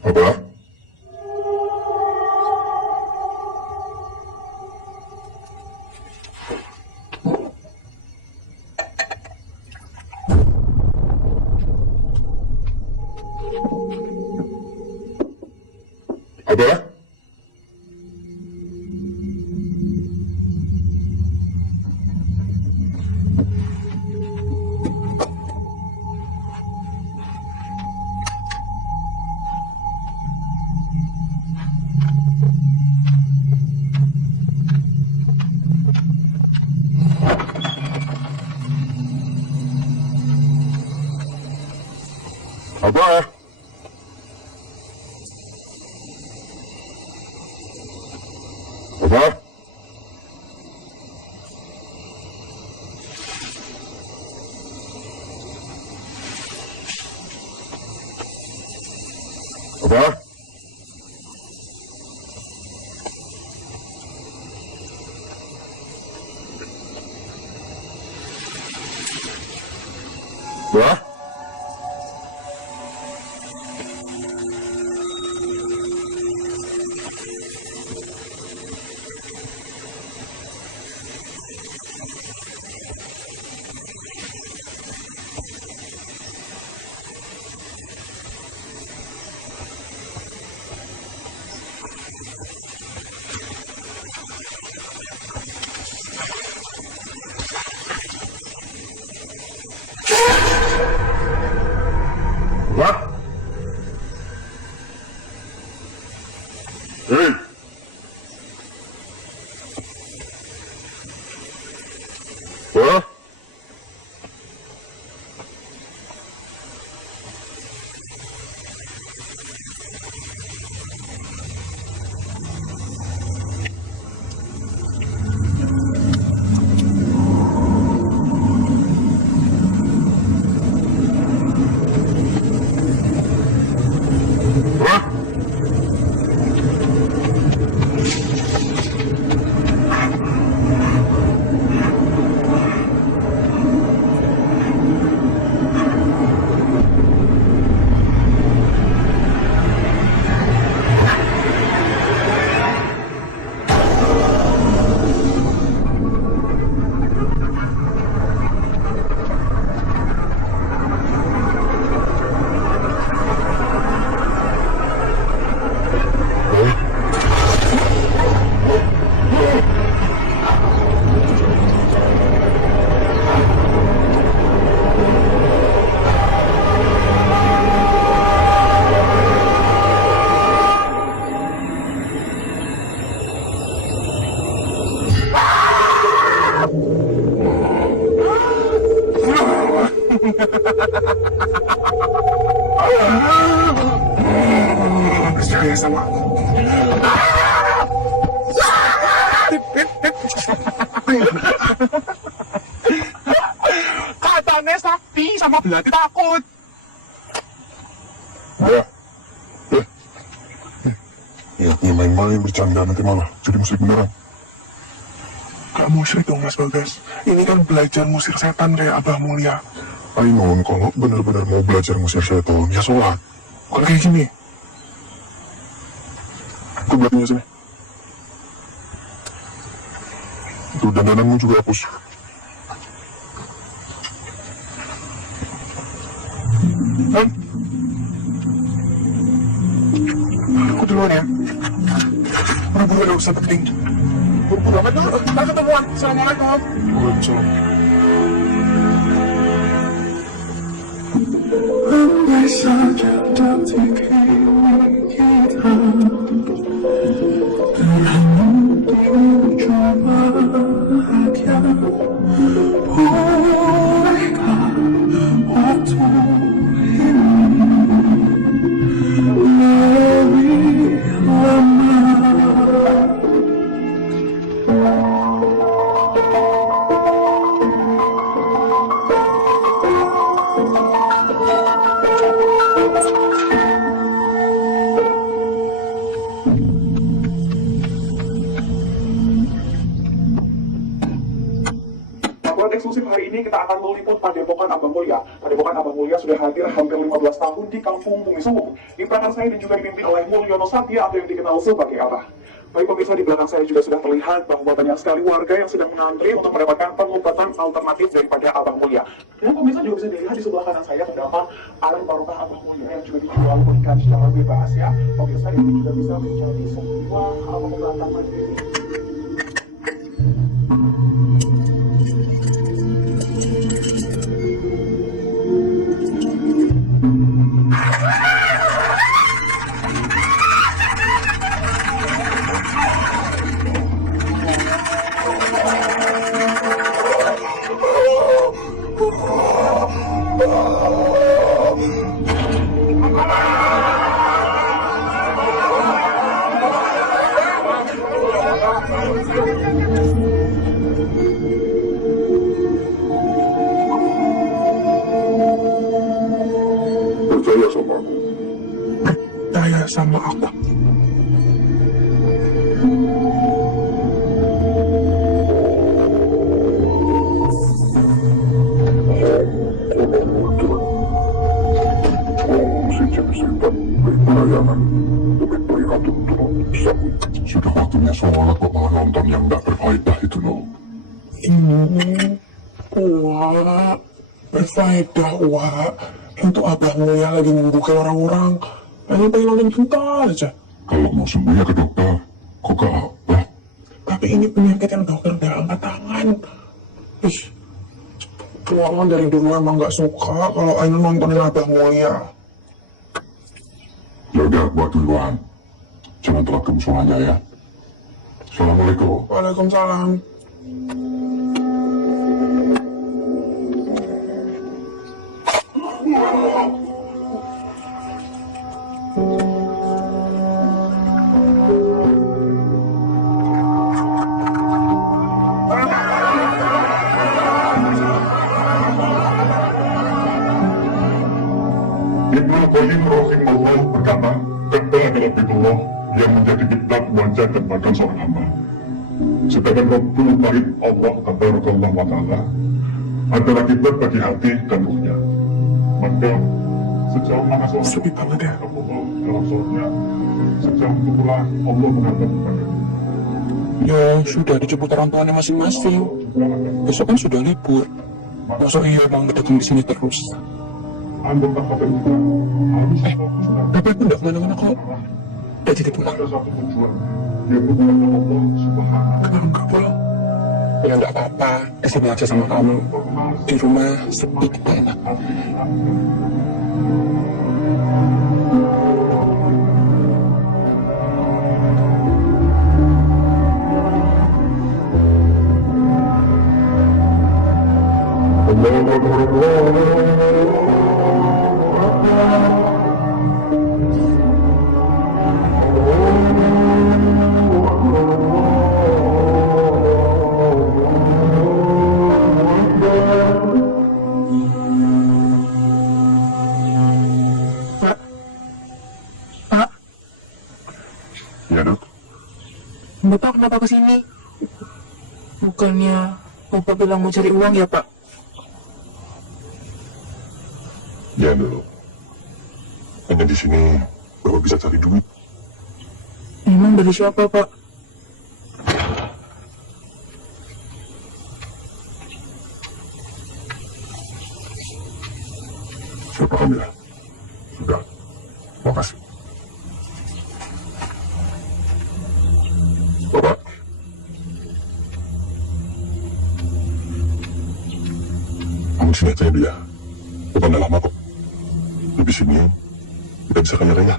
Apa? Apa? Apa? Apa? Apa? Apa? Apa? Hei! Apa? Apa? Percaya sama aku. Katanya sakti sama belati takut. Ya. Ya, main-main bercanda nanti malah jadi musik beneran. Gak musyrik dong Mas Bagas. Ini kan belajar musir setan kayak Abah Mulia. Ainun, kalau benar-benar mau belajar musir setan, ya sholat. Kalau kayak gini, Itu belatinya sini. Itu dandananmu juga hapus. kan? Aku duluan ya. Buru-buru ada urusan penting. Buru-buru amat dulu. Kita ketemuan. Assalamualaikum. Waalaikumsalam. Andai saja detik ini kita menuju bahagia, bolehkah waktu ini lebih lama? ini kita akan meliput Padepokan Abang Mulia. Padepokan Abang Mulia sudah hadir hampir 15 tahun di Kampung Bumi Suwung. Di belakang saya dan juga dipimpin oleh Mulyono Satya atau yang dikenal sebagai Abah. Baik pemirsa, di belakang saya juga sudah terlihat bahwa banyak sekali warga yang sedang mengantri untuk mendapatkan pengobatan alternatif daripada Abang Mulia. Dan pemirsa juga bisa dilihat di sebelah kanan saya terdapat alat barokah Abang Mulia yang juga dijual berikan secara bebas ya. Pemirsa, ini juga bisa menjadi sebuah pengobatan mandiri. Percaya sama aku. Percaya sama aku. Sudah waktunya sholat kok malah nonton yang gak berfaedah itu loh. Wah, berfaedah, wah. Itu Abah Mulia lagi membuka orang-orang. Hanya pengen nonton bentar aja. Kalau mau sembuh ya ke dokter, kok ke apa? Tapi ini penyakit yang dokter udah angkat tangan. Ih, Tuhan dari dulu emang gak suka kalau Aino nontonin Abah Mulia. Ya udah, buat duluan. Jangan telat ke musolanya ya. Assalamualaikum. Waalaikumsalam. Ibnu Qayyim rahimahullah berkata, Ka'bah adalah Baitullah yang menjadi kiblat wajah dan badan seorang hamba. Sedangkan Rabbul Bait Allah Tabarakallah wa Ta'ala adalah kiblat bagi hati dan ruhnya. Maka sejauh mana seorang Sepi banget ya. Allah dalam sholatnya, sejauh itu pula Allah menghadap kepada Ya, sudah dijemput orang tuanya masing-masing. Besok kan sudah libur. Masa iya emang datang di sini terus? anggota badan kita harus fokus Tapi aku nggak kemana-mana kok. Udah jadi pulang. pada satu tujuan, yaitu kepada Allah Subhanahu Kenapa nggak pulang? Ya nggak apa-apa. Kesini aja sama kamu. Di rumah sepi kita enak. Pak, Pak, Ya dok, Bapak kenapa kesini? Bukannya Bapak bilang mau cari uang ya Pak? ya dok. Hanya di sini Bapak bisa cari duit. Emang dari siapa Pak? Saya paham ya. Sudah, makasih. Bapak, kamu sini aja ya. Bukan udah lama kok. Lebih sini, kita bisa kaya raya.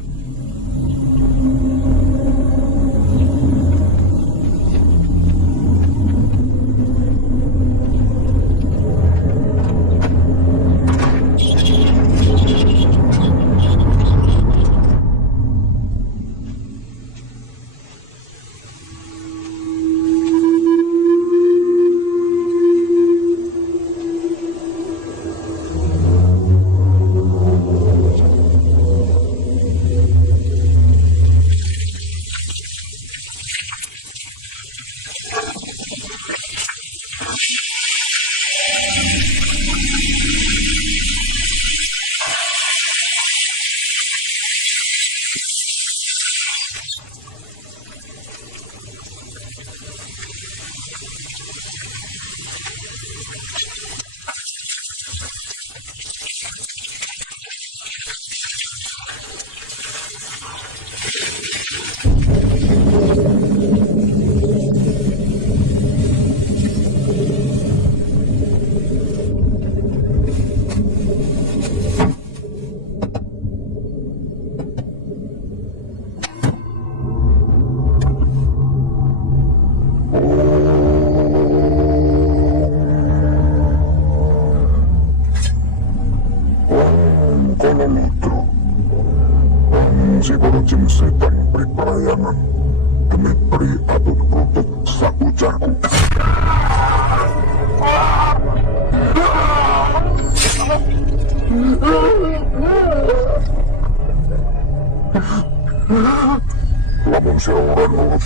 Kalau itu, si orang jenis setan beri pelayanan demi beri atau beruntuk saku jarku. Lamun si orang nurut,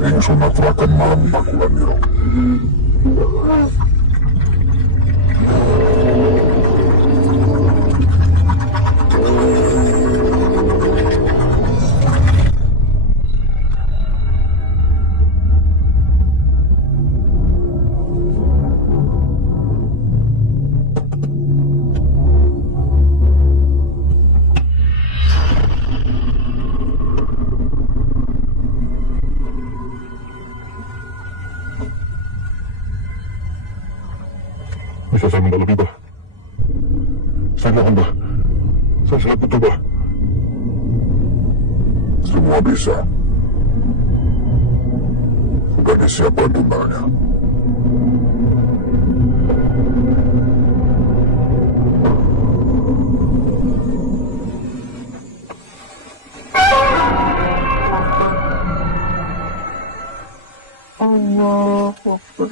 yang sunat terakan malam bakulan niro. Bisa saya minta lebih, Bah? Saya mohon, Bah. Saya sangat butuh, Bah. Semua bisa. Sudah disiapkan tumbalnya. Allah Akbar.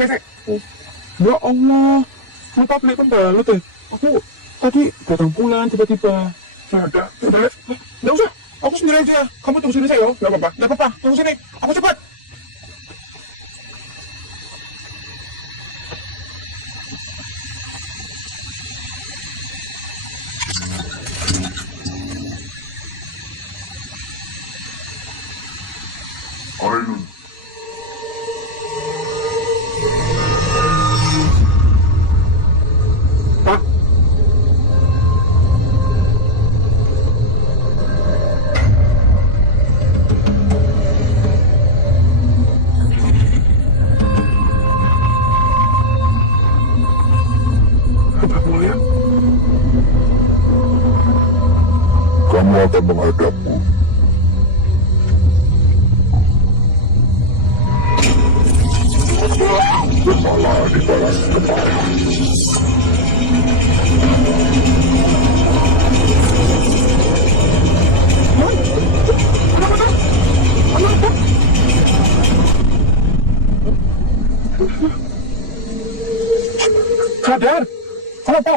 Saya. Ya Allah, lupa beli pembalut ya. Aku tadi datang pulang tiba-tiba. Nggak ada. Nggak usah, aku sendiri aja. Kamu tunggu sini saya, nggak apa-apa. Nggak apa-apa, tunggu sini. Aku cepat. Ainun. Pak, Abah Mulia, Kamu akan menghadapku. Kepala dibalas kepala. sadar. Kenapa?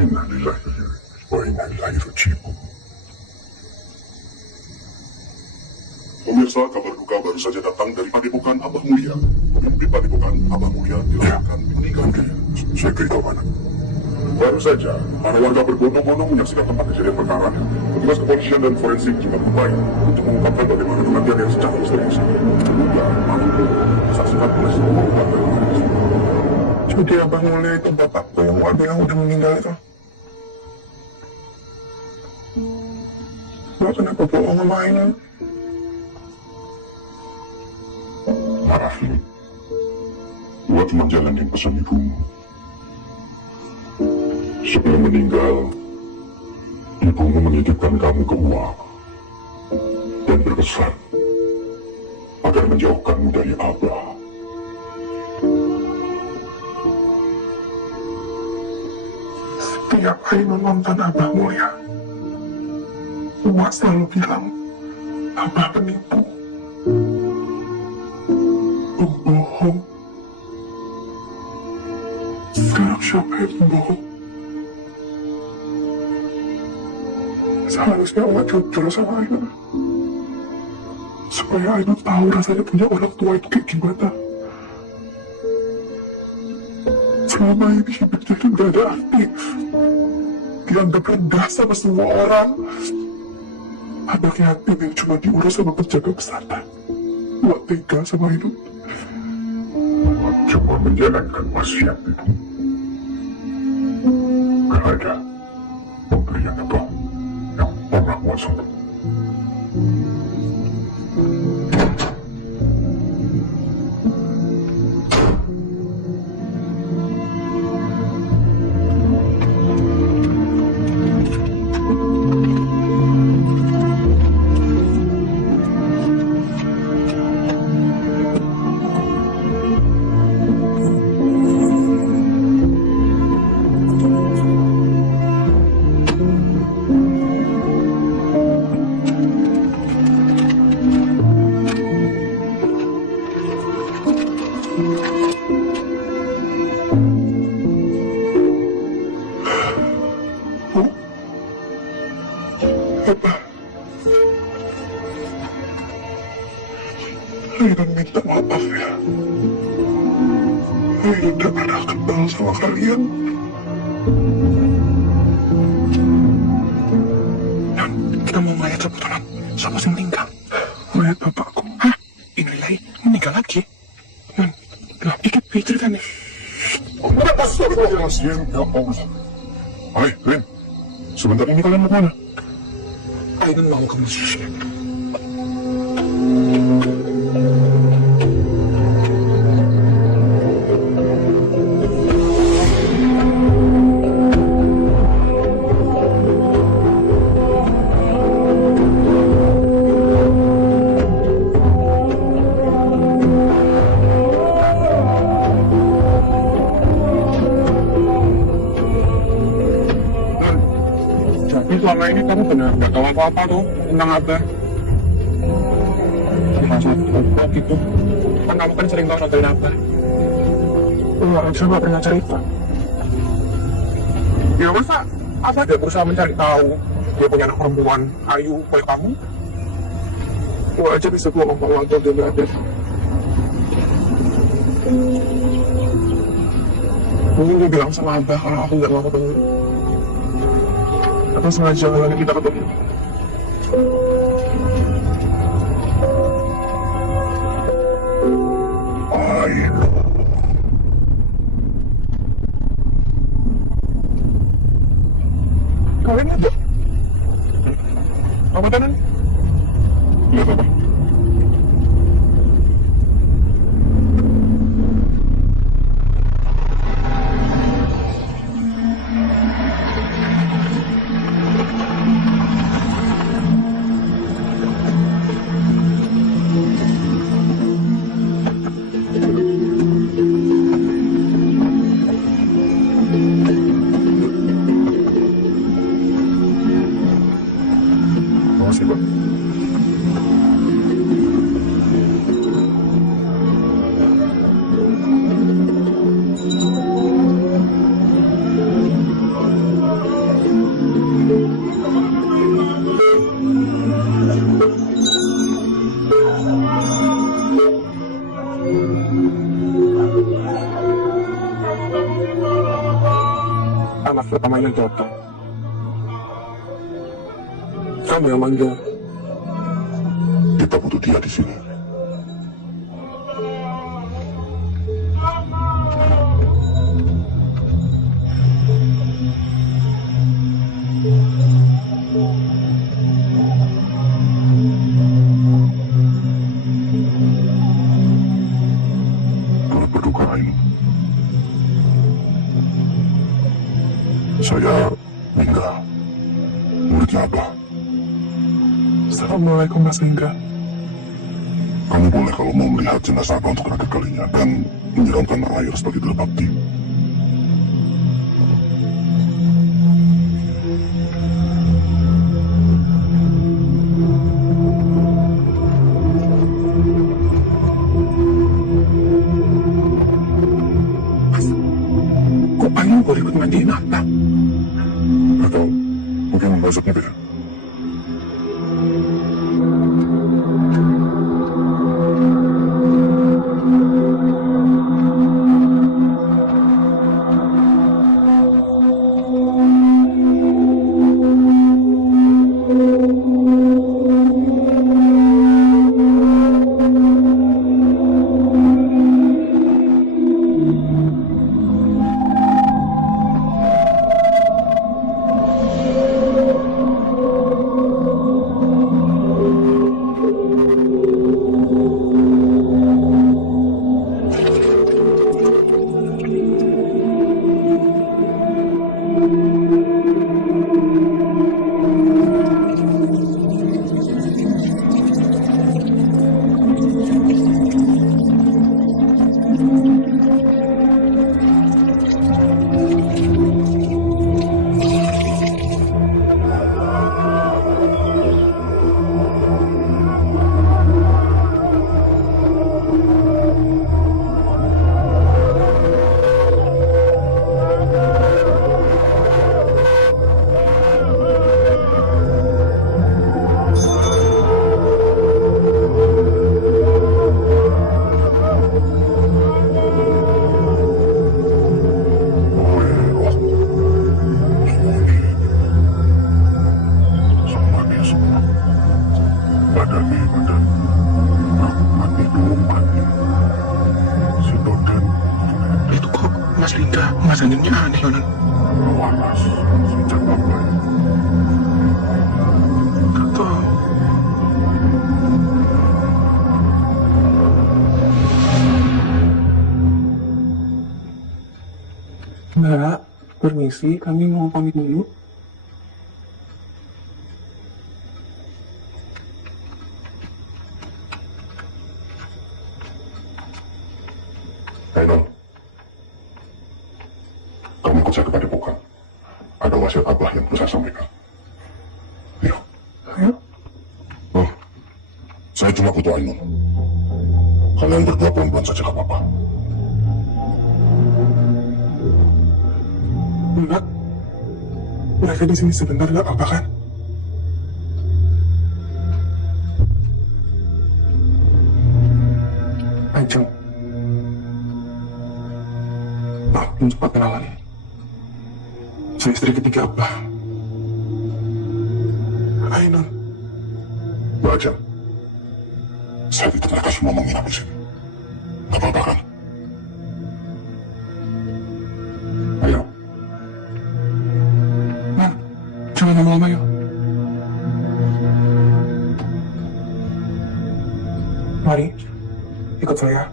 Inna lillahi wa inna ilaihi raji'un. Pemirsa, kabar duka baru saja datang dari Padepokan Abah Mulia. Pemimpin Padepokan Abah Mulia dilaporkan meninggal dunia. Saya beritahu mana? Baru saja, para warga berbondong-bondong menyaksikan tempat kejadian perkara. Petugas kepolisian dan forensik juga berupaya untuk mengungkapkan bagaimana kematian yang secara misterius. Juga mampu disaksikan oleh semua umat beragama Islam. Jadi Abah Mulia itu bapakku yang warga yang udah meninggal itu. Mbak kenapa bohong sama Ainun? Maaf, Lim. Gua cuma jalanin pesan ibumu. Sebelum meninggal, ibumu menitipkan kamu ke Uang dan berpesan agar menjauhkanmu dari Abah. Setiap Ainun nonton Abah Mulia, Umak selalu bilang Abah penipu, pembohong. Sekarang siapa yang pembohong? Seharusnya Umak jujur sama Ainun, supaya Ainun tahu rasanya punya orang tua itu kayak gimana. selama ini hidupnya itu gak ada arti. Dianggap rendah sama semua orang. Anak yatim yang cuma diurus sama penjaga pesantren. Buat tega sama hidup. Cuma menjalankan wasiat itu. Gak ada pemberian itu yang pernah masuk. Aidan minta maaf ya. Aidan gak pernah kenal sama kalian. Dan kita mau mayat sebutan siapa sih meninggal? Mayat bapakku. Hah? Innalillahi, meninggal lagi? Nan, lah, ikut cerita nih. Astagfirullahaladzim, ya Allah. Hai, Rin. Sebentar ini kalian mau kemana? Aidan mau ke masjid. Selama ini kamu benar gak tahu apa-apa tuh tentang Abah. Maksud apa gitu? Kan kamu kan sering banget nontonin Abah. Saya gak pernah cerita. Ya masa Abah gak berusaha mencari tahu dia punya anak perempuan Ayu kayak kamu? Gua aja bisa ngomong kalau dia gak ada. Mungkin dia bilang sama Abah kalau aku gak mau ketemu. Atau sengaja lagi kita ketemu. Ayo. Kalian ada? Apa tanan? Iya, Bapak. Makasih, Pak. Anak pertamanya Toto. Kamu yang manggil. Kita butuh dia di sini. Turut berduka ini. Saya Mingga, muridnya Abah. Assalamualaikum Mas Mingga. Kamu boleh kalau mau melihat jenazah Abah untuk terakhir kalinya dan menyiramkan air sebagai berbakti. Kok Ayu boleh ikut mandiin Abah? Atau mungkin membazoknya beda? Enggak, Mas Anjingnya aneh, Yonan. Waras, sejak kapan? Enggak tahu. Mbak, permisi, kami mau pamit dulu. Hei, Non. Kamu ikut saya ke Padepokan. Ada wasiat Abah yang perlu saya sampaikan. Iya. Ayo. Oh, saya cuma butuh Ainun. Kalian berdua pelan-pelan saja gak apa-apa. Mbak, mereka di sini sebentar nggak apa-apa kan? Ajeng. Pak, belum sempat kenalan. Saya istri ketiga Abah. Ainun. Mbak Ajeng, saya tidak mereka semua menginap di sini. Gak apa-apa kan? Ayo. Man, jangan lama-lama yuk. Mari, ikut saya.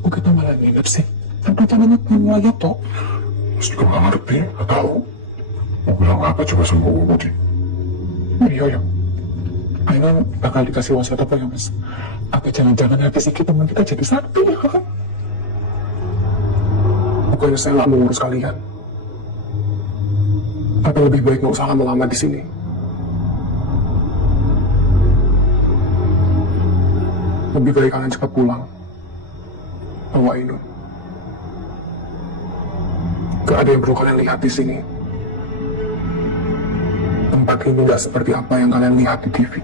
Bukan malah nginep sih. Tapi tangannya penuh toh. Mesti kau gak ngerti, gak tahu. Mau bilang apa coba sama Gue Budi? Iya, iya. Ainun bakal dikasih wasiat apa ya, Mas? Apa jangan-jangan habis ini teman kita jadi satu ya? Pokoknya saya nggak mau ngurus kalian. Tapi lebih baik nggak usah lama-lama di sini. Lebih baik kalian cepat pulang. Bawa Ainun. Gak ada yang perlu kalian lihat di sini. Tempat ini nggak seperti apa yang kalian lihat di TV.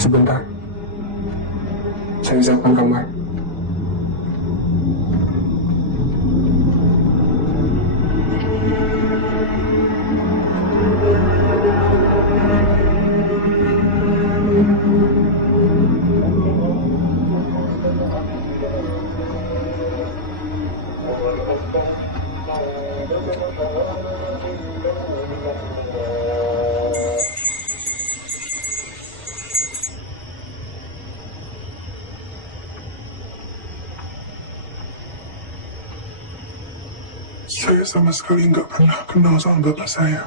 Sebentar. Saya siapkan kamar. Saya sama sekali nggak pernah kenal sama bapak saya.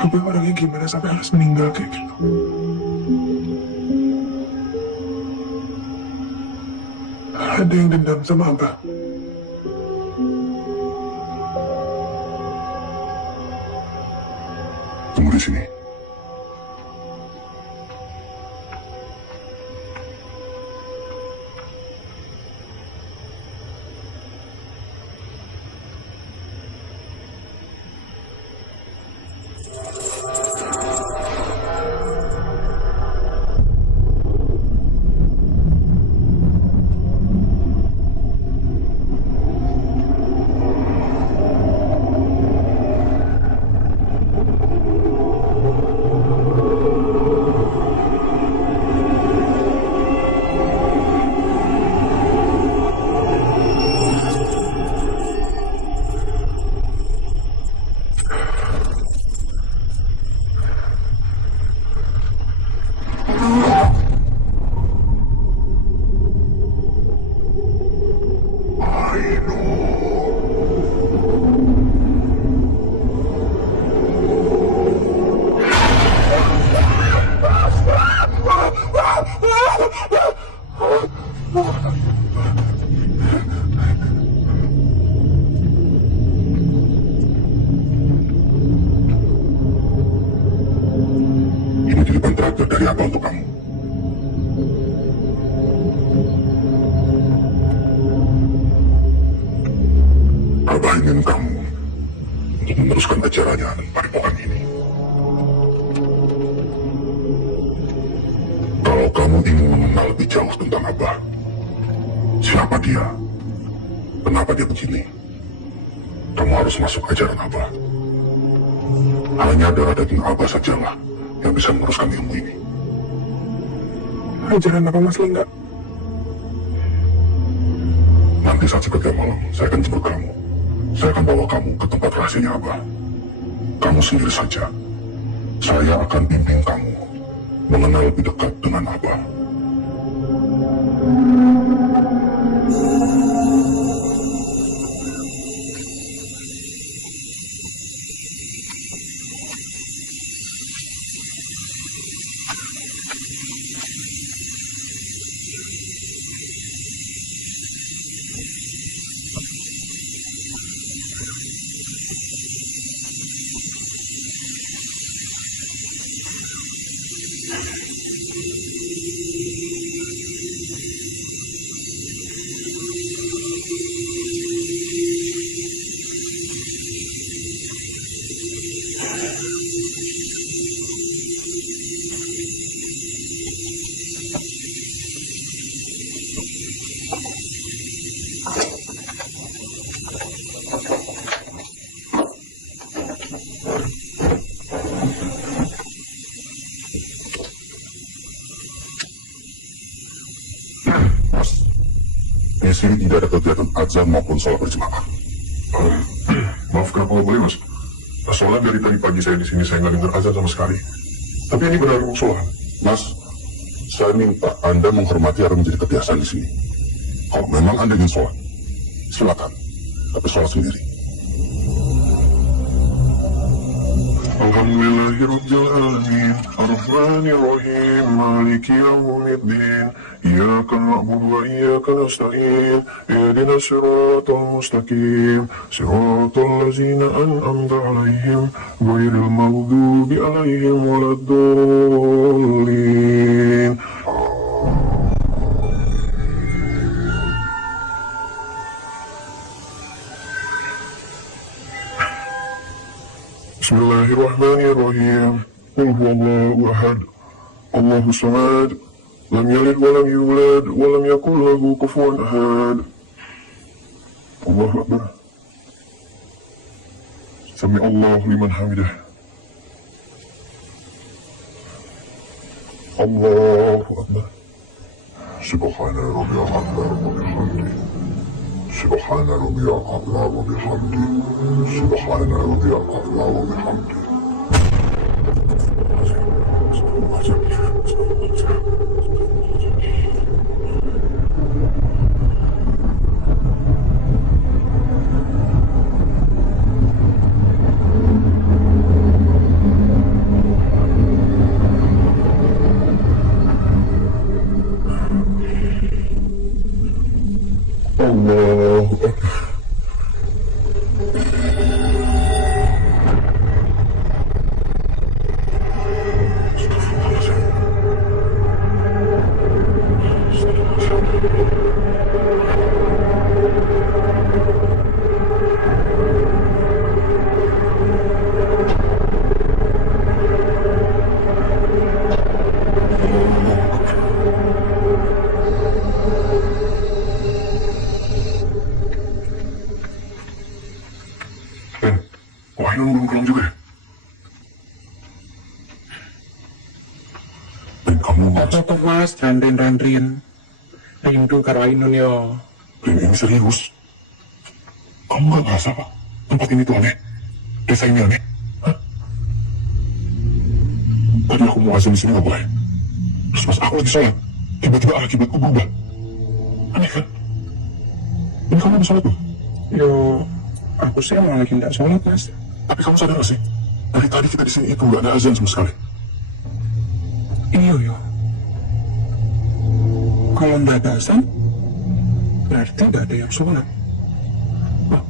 Abah orangnya gimana sampai harus meninggal kayak gitu? Ada yang dendam sama Abah? Tunggu di sini. Ini titipan terakhir dari Abah untuk kamu. Abah ingin kamu untuk meneruskan ajarannya dan padepokan ini. Kalau kamu ingin mengenal lebih jauh tentang Abah, siapa dia? Kenapa dia begini? Kamu harus masuk ajaran Abah. Hanya darah daging Abah sajalah yang bisa menguruskan ilmu ini. Ajaran apa Mas Lingga? Nanti saat seperti malam, saya akan jemput kamu. Saya akan bawa kamu ke tempat rahasianya Abah. Kamu sendiri saja. Saya akan bimbing kamu mengenal lebih dekat dengan Abah. Di sini tidak ada kegiatan azan maupun sholat berjamaah. Maafkan kalau boleh mas. Soalnya dari tadi pagi saya di sini saya nggak dengar azan sama sekali. Tapi ini benar mau sholat. Mas, saya minta Anda menghormati apa yang menjadi kebiasaan di sini. Kalau memang Anda ingin sholat, silakan. Tapi sholat sendiri. Alhamdulillahirabbil alamin, arrahmanir rahim, maliki yaumiddin, iyyaka na'budu wa iyyaka nasta'in, ihdinas siratal mustaqim, siratal ladzina an'amta 'alaihim, ghairil maghdubi 'alaihim waladdallin. Bismillahirrahmanirrahim. Qul huwallahu ahad. Allahu samad. Lam yalid wa lam yulad wa lam yakul lahu kufuwan ahad. Allahu akbar. Sami Allahu liman hamidah. Allahu akbar. Subhana rabbiyal a'la wa bihamdihi. Subhana rabbiyal a'la wa bihamdihi. Subhana rabbiyal a'la wa bihamdihi. Allahu akbar. Wah, ini belum pulang juga ya? Dan kamu mas, Apa kok Mas, rantin-rantin. Rindu karo Ainun yo. ini serius? Kamu gak ngerasa apa? Tempat ini tuh aneh? Desa ini aneh? Hah? Tadi aku mau azan di sini gak boleh. Terus pas aku lagi sholat, tiba-tiba arah kiblatku berubah. Aneh kan? Ini kamu udah sholat tuh? Yo, aku sih emang lagi nggak sholat Mas. Tapi kamu sadar gak sih? Dari tadi kita di sini itu gak ada azan sama sekali. Iya yo. Kalau nggak ada azan, berarti nggak ada yang sholat. Oh,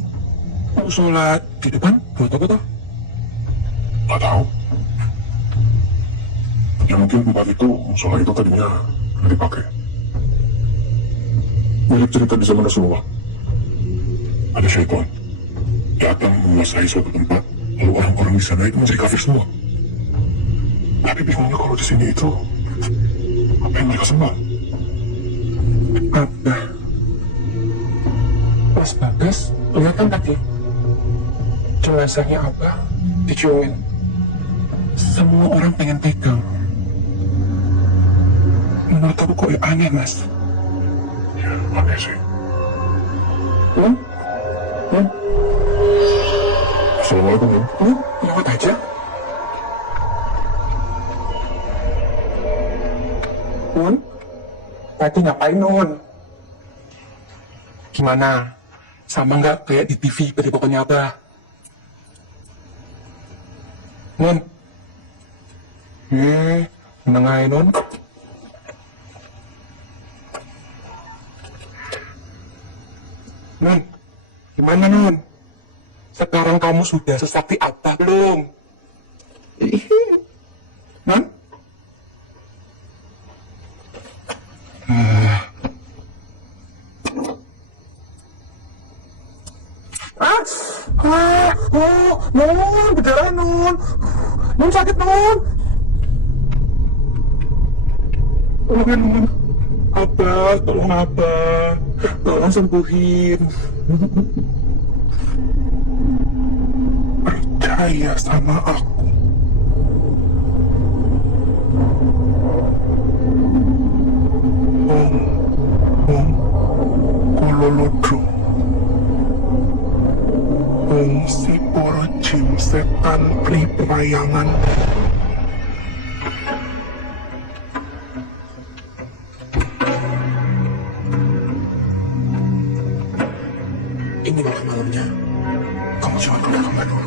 mau sholat di depan buat apa toh? Gak tahu. Ya mungkin tempat itu, musola itu tadinya dipakai. Mirip cerita di zaman Rasulullah. Ada syaitan datang menguasai suatu tempat, lalu orang-orang di sana itu menjadi kafir semua. Tapi bingungnya kalau di sini itu, apa yang mereka sembah? Apa? Pas Bagas, lihat kan tadi jenazahnya Abah diciumin. Semua orang pengen pegang. Menurut aku kok ya aneh, Mas. Ya, aneh sih. Hmm? Assalamualaikum, Nun. Lewat aja. Nun? Tadi ngapain, Nun? Gimana? Sama nggak kayak di TV pada pokoknya Abah? Nun? Meneng aja, Nun. Nun, gimana, Nun? Sekarang kamu sudah sesakti Abah belum? Nun? Nun, berdarah, Nun. Nun sakit, Nun. Tolongin, Nun. Abah, tolong Abah. Tolong sembuhin. Percaya sama aku. Kololodo. Si poro jin setan priprayangan. Ini makan malamnya. Kamu jangan keluar kamar dulu.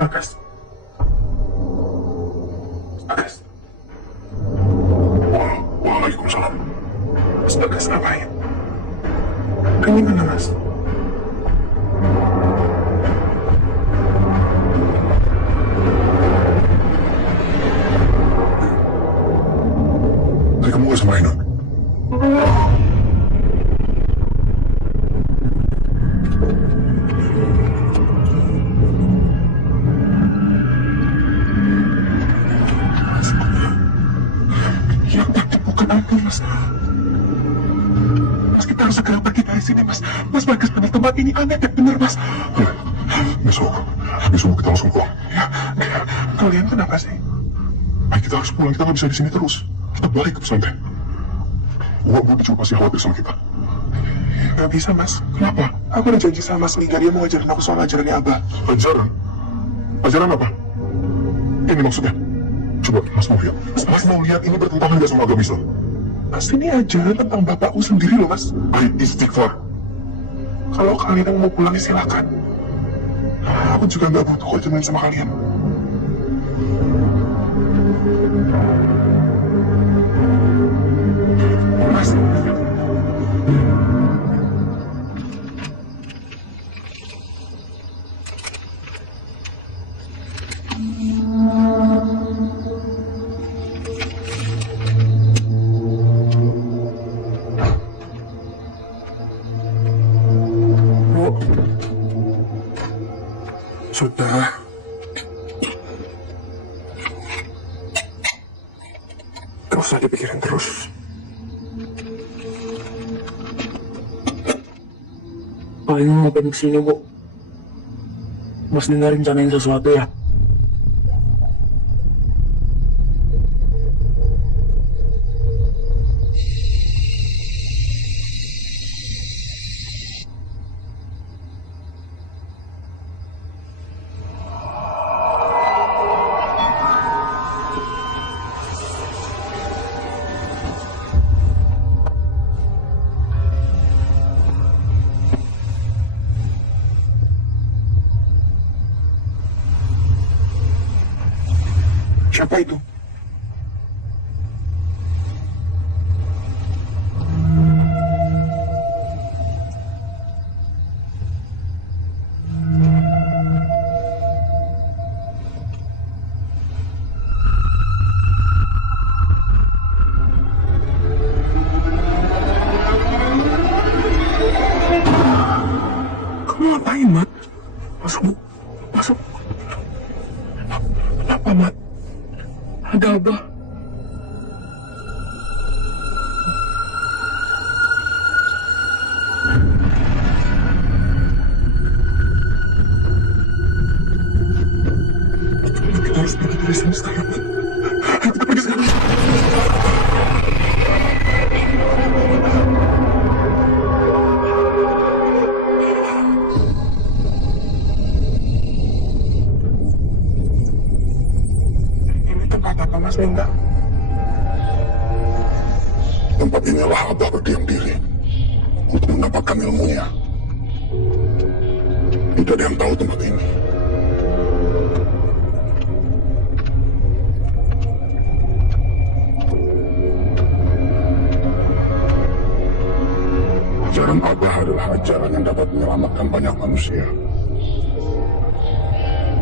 Bagas. Bagas. Waalaikumsalam. Mas Bagas ngapain? Ini mana, Mas? Tadi kamu gak sama Ainun? Mas, kita harus segera pergi dari sini, Mas. Mas Bagas, benar tempat ini aneh deh, benar, Mas. Ya, besok kita langsung pulang. Ya, kalian kenapa sih? Ayo kita harus pulang, kita nggak bisa di sini terus. Kita balik ke pesantren. Wak cuma pasti khawatir sama kita. Gak bisa, Mas. Kenapa? Aku udah janji sama Mas Liga, dia mau ngajarin aku soal ajarannya Abah. Ajaran? Ajaran apa? Ini maksudnya? Coba, Mas mau lihat. Mas mau lihat ini bertentangan nggak sama agama Islam? Mas, ini ajaran tentang bapakku sendiri loh, Mas. Ayo istighfar. Kalau kalian yang mau pulang, ya silakan. Aku juga nggak butuh kok temenin sama kalian. Mas. Sudah. Gak usah dipikirin terus. Pak, ini ngapain kesini, Bu? Mas Dina rencanain sesuatu ya? Siapa itu? Ngapain, Mat? Masuk, Bu. Masuk. Apa, Mat? Ada apa? Kita harus pergi dari sini sekarang, Mat. Ayo kita pergi sekarang. Ini tempat apa, Mas Linda? Tempat inilah Abah berdiam diri untuk mendapatkan ilmunya. Tidak ada yang tahu tempat ini. Ajaran Abah adalah ajaran yang dapat menyelamatkan banyak manusia.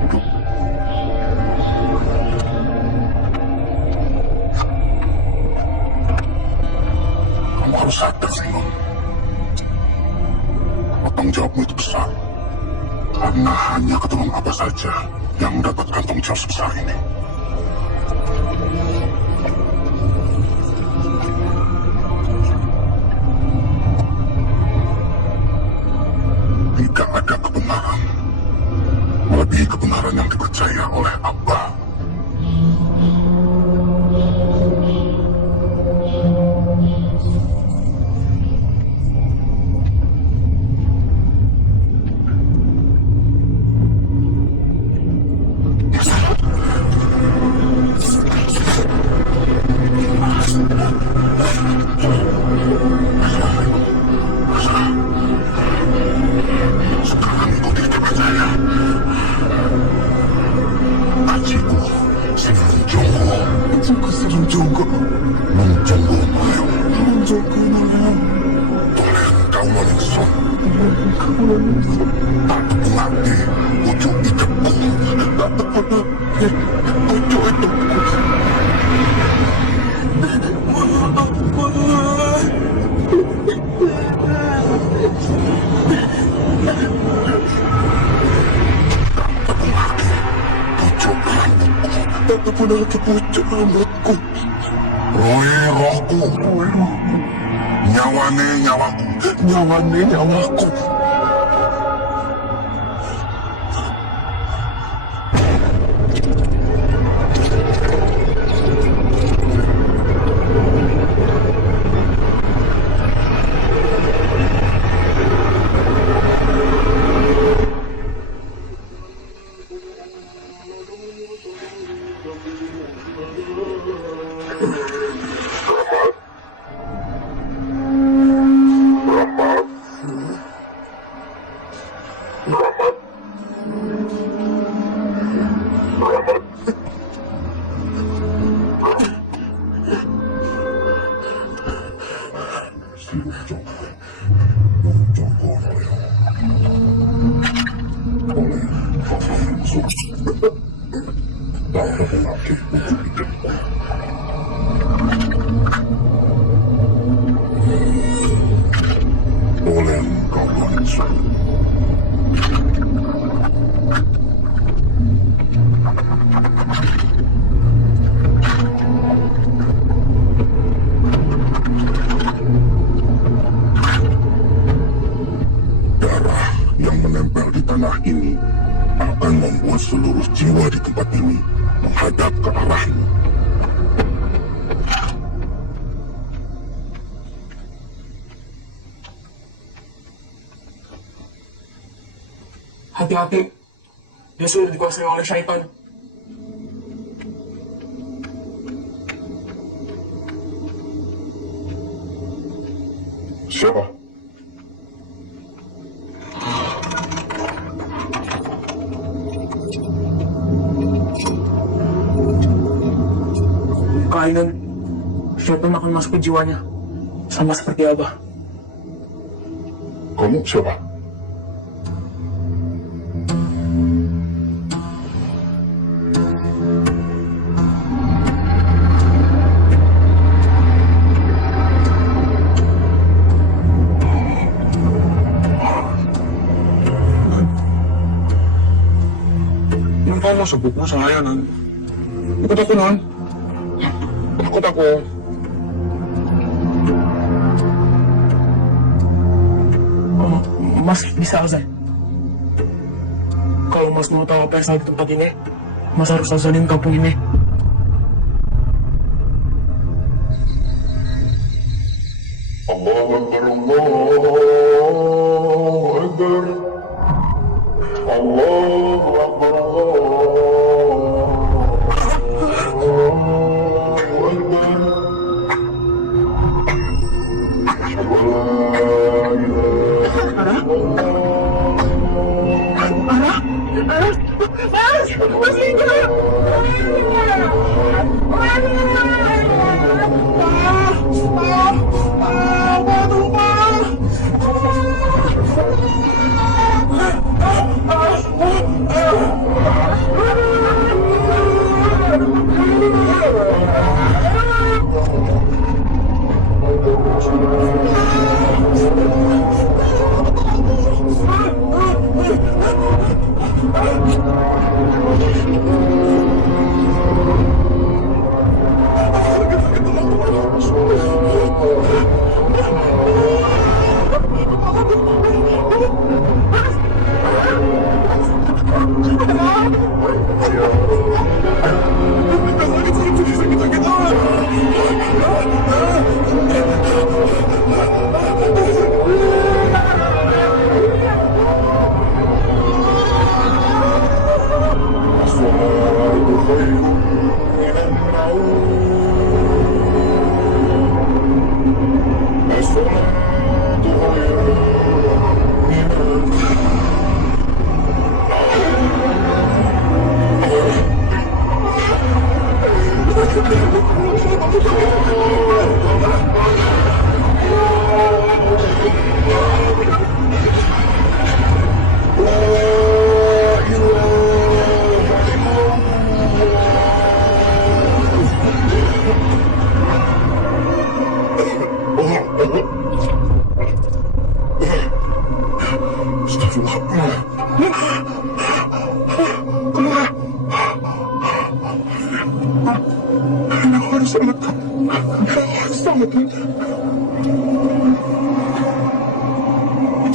Duduk. Kamu harus sadar, Simon. Tanggung jawabmu itu besar. Karena hanya keturunan Abah saja yang mendapatkan tanggung jawab sebesar ini. Tidak ada kebenaran melebihi kebenaran yang dipercaya oleh Abah. Sekarang ikuti kepercaya. Ajiku, Sinan Jonggo. Ajiku, Sinan Jonggo. Menjonggo Mayang. Menjonggo Mayang. Tolen kaulah lingson. Tak tepungati ujung hidupku. Tak tepungati ujung hidupku. Ataupun lagi pucuk rambutku. Rohku. Nyawane nyawaku. Boleh kau langsung. Darah yang menempel di tanah ini akan membuat seluruh jiwa di tempat ini menghadap ke arahmu. Hati-hati, dia sudah dikuasai oleh syaitan. Siapa? Kainan, syaitan akan masuk ke jiwanya, sama seperti Abah. Kamu siapa? mo sa buko sa hayanan. Ikot ako nun. Takot ako. Oh, mas bisa ka, Zay. Kalau mas mau tahu apa yang salah di tempat ini, mas harus asalin kampung ini. Allahu Akbar, Allahu Akbar, Allahu Akbar. Asyhadu an la ilaha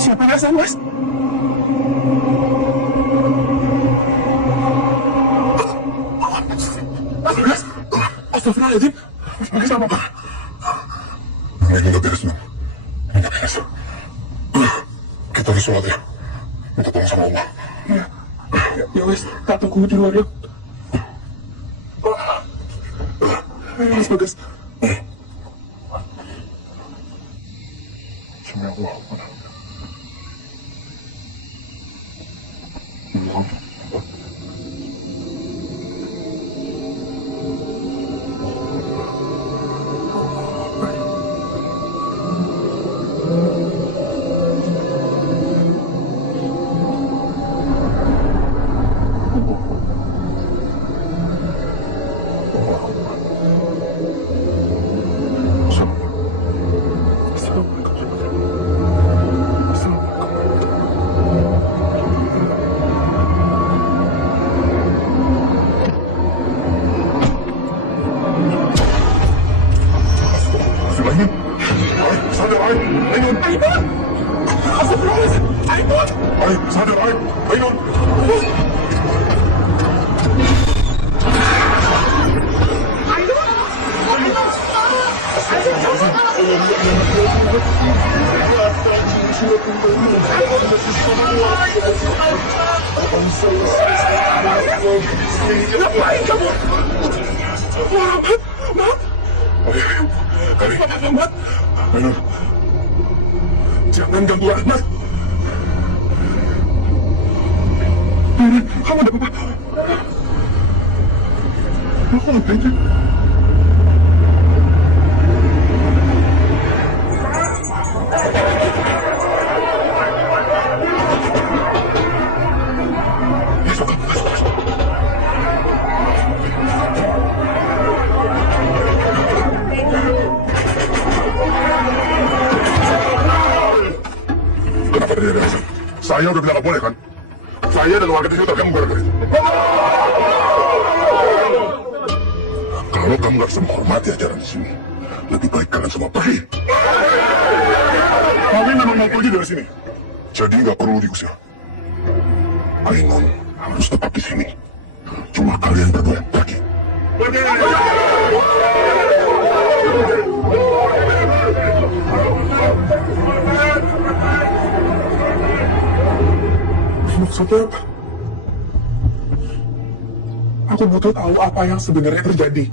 Siapa yang asal, Mas? Mas? Astagfirullahaladzim. Mas apa, Pak? Ini udah beres, Nun. Ini udah beres. Kita harus sholat ya. Minta tolong sama Allah. Ya, ya wes, tak tunggu di luar ya. Mas Bagas. Sami Allah. Ngapain kamu? Mat? Kali. Mat? Ainun. Jangan ganggu Ahmad. Kamu ada apa-apa? Aku ngapain sih? Kenapa dia ada? Saya udah bilang nggak boleh kan? Saya dan warga di sini terganggu gara-gara itu. Kalau kamu nggak bisa menghormati ajaran di sini, lebih baik kalian semua pergi. Kami memang mau pergi dari sini. Jadi nggak perlu diusir. Ainun harus tetap di sini. Cuma kalian berdua yang pergi. Maksudnya apa? Aku butuh tahu apa yang sebenarnya terjadi.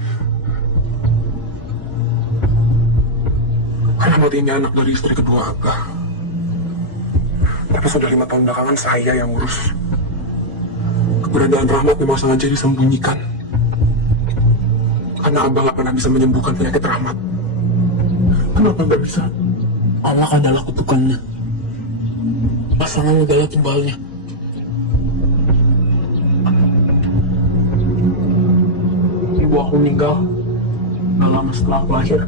Rahmat ini anak dari istri kedua Abah. Tapi sudah 5 tahun belakangan saya yang ngurus. Keberadaan Rahmat memang sengaja disembunyikan. Karena Abah gak pernah bisa menyembuhkan penyakit Rahmat. Kenapa nggak bisa? Allah adalah kutukannya. Pasangan adalah tumbalnya. Ibu aku meninggal gak lama setelah aku lahir.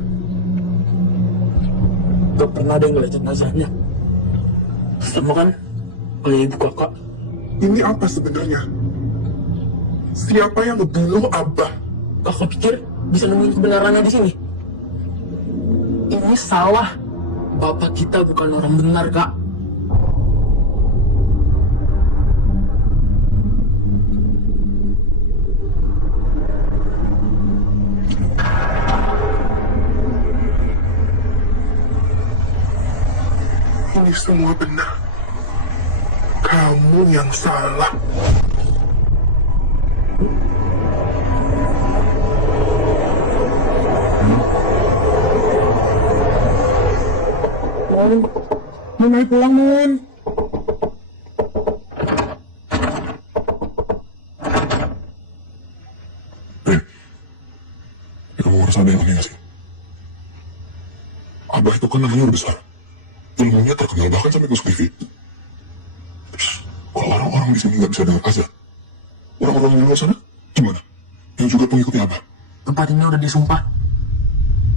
Gak pernah ada yang ngeliat jenazahnya. Sama kan kayak ibu kakak. Ini apa sebenarnya? Siapa yang ngebunuh Abah? Kakak pikir bisa nemuin kebenarannya di sini? Ini salah. Bapak kita bukan orang benar, Kak. Ini semua benar. Kamu yang salah. Mun, ayo pulang, Mun. Kamu harus ada yang lagi nggak sih? Abah itu kan namanya udah besar. Ilmunya terkenal bahkan sampai masuk TV. Terus, kalau orang-orang di sini nggak bisa dengar azan, orang-orang di luar sana gimana? Yang juga pengikuti Abah. Tempat ini udah disumpah.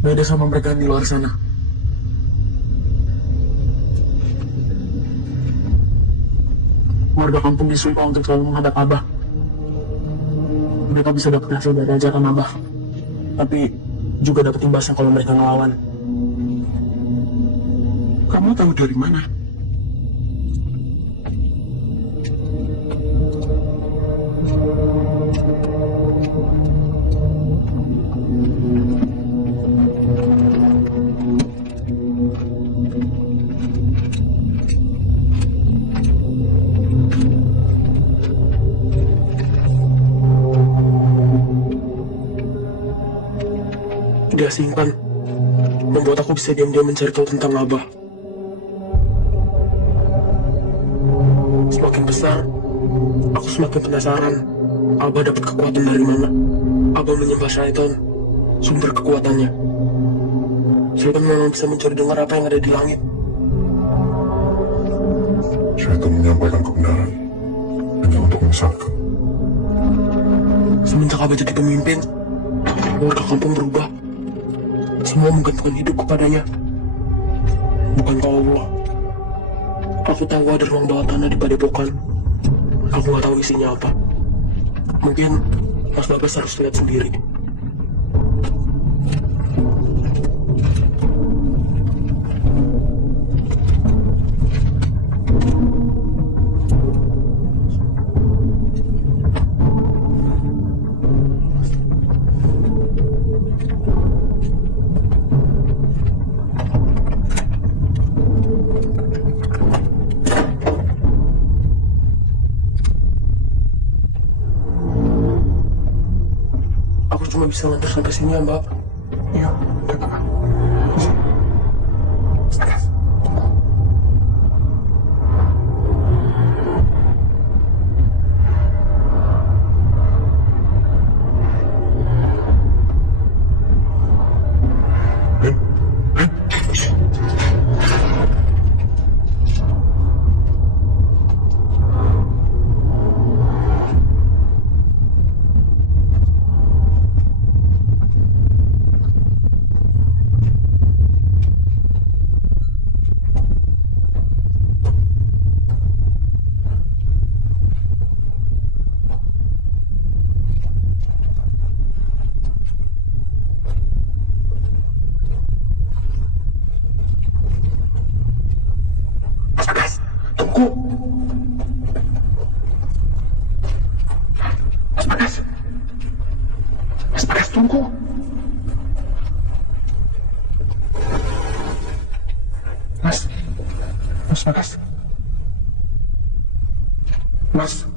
Beda sama mereka yang di luar sana. Warga kampung disumpah untuk selalu menghadap Abah. Mereka bisa dapat hasil dari ajaran Abah. Tapi juga dapat imbasnya kalau mereka ngelawan. Kamu tahu dari mana? Dia simpan, membuat aku bisa diam-diam mencari tahu tentang Abah. Semakin besar, aku semakin penasaran. Abah dapat kekuatan dari mana? Abah menyembah syaitan, sumber kekuatannya. Syaitan memang bisa mencuri dengar apa yang ada di langit. Syaitan menyampaikan kebenaran hanya untuk menyesatkan. Semenjak Abah jadi pemimpin, warga kampung berubah. Semua menggantungkan hidup kepadanya. Bukan ke Allah. Aku tahu ada ruang bawah tanah di padepokan. Aku nggak tahu isinya apa. Mungkin Mas Bagas harus lihat sendiri. Aku cuma bisa ngantar sampai sini ya, Mbak. Iya, udah apa? Atas. Mas,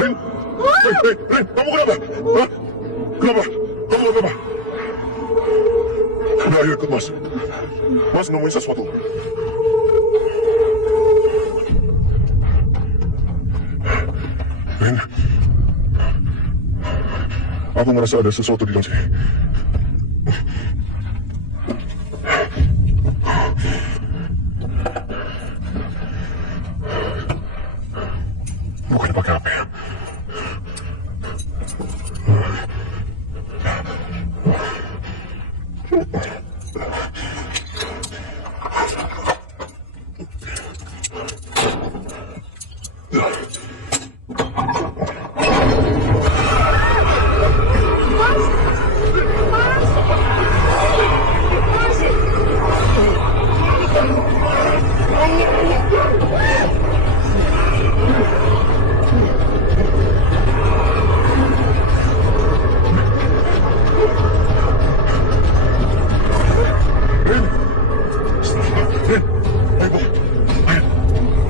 Rin! Rin! Kamu kenapa? Hah? Kenapa? Kamu kenapa? Udah, ayo ikut Mas. Mas nemuin sesuatu. Rin, aku merasa ada sesuatu di dalam sini. Bukannya pakai apa ya?